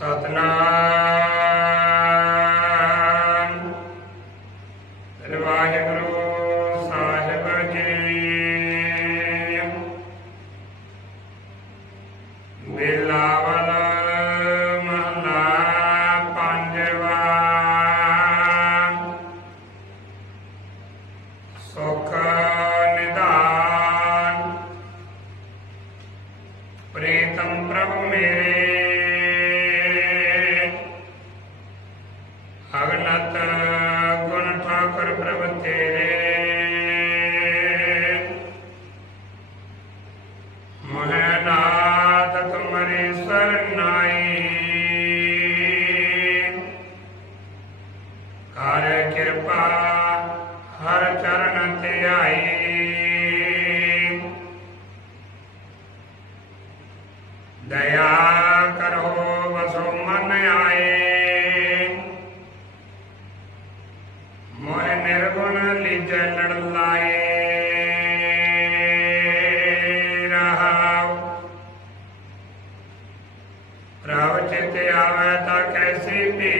ਸਤਨਾਮ। ਵਾਹਿਗੁਰੂ ਸਾਹਿਬ ਜੀ। ਬਿਲਾਵਲ ਮਹਲਾ ਪੰਜਵਾ। ਸੁਖ ਨਿਦਾਨ ਪ੍ਰੀਤਮ ਪ੍ਰਭ ਮੇਰੇ हर कृपा, हर चरण त्याई। दया करो बसो मन आए। मोह निर्गुण लिज लड़लाए। प्रवचित आवे तो कैसी भी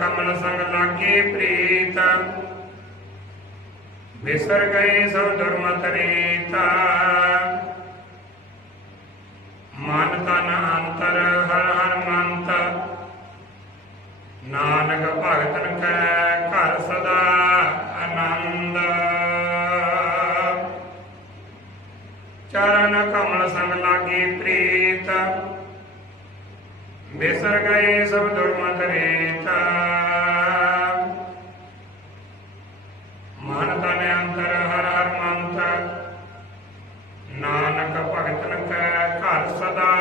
ਕਮਲ ਸੰਗ ਲਾਗੇ ਪ੍ਰੀਤ। ਵਿਸਰ ਗਏ ਸਭ ਦੁਰਮਤ ਰੀਤਾ। ਮਨ ਤਨ ਅੰਤਰ, ਹਰ ਹਰ ਮੰਤ। ਨਾਨਕ ਭਗਤਨ ਕੈ ਘਰ ਸਦਾ ਆਨੰਦ। ਚਰਨ ਕਮਲ ਸੰਗ ਲਾਗੇ ਪ੍ਰੀਤ। ਬਿਸਰ ਗਏ ਸਭ ਦੁਰਮਤ ਰੀਤਾ ਮਨ ਤਨ ਅੰਤਰ ਹਰ ਹਰ ਮੰਤ ਨਾਨਕ ਭਗਤਨ ਕੈ ਘਰ ਸਦਾ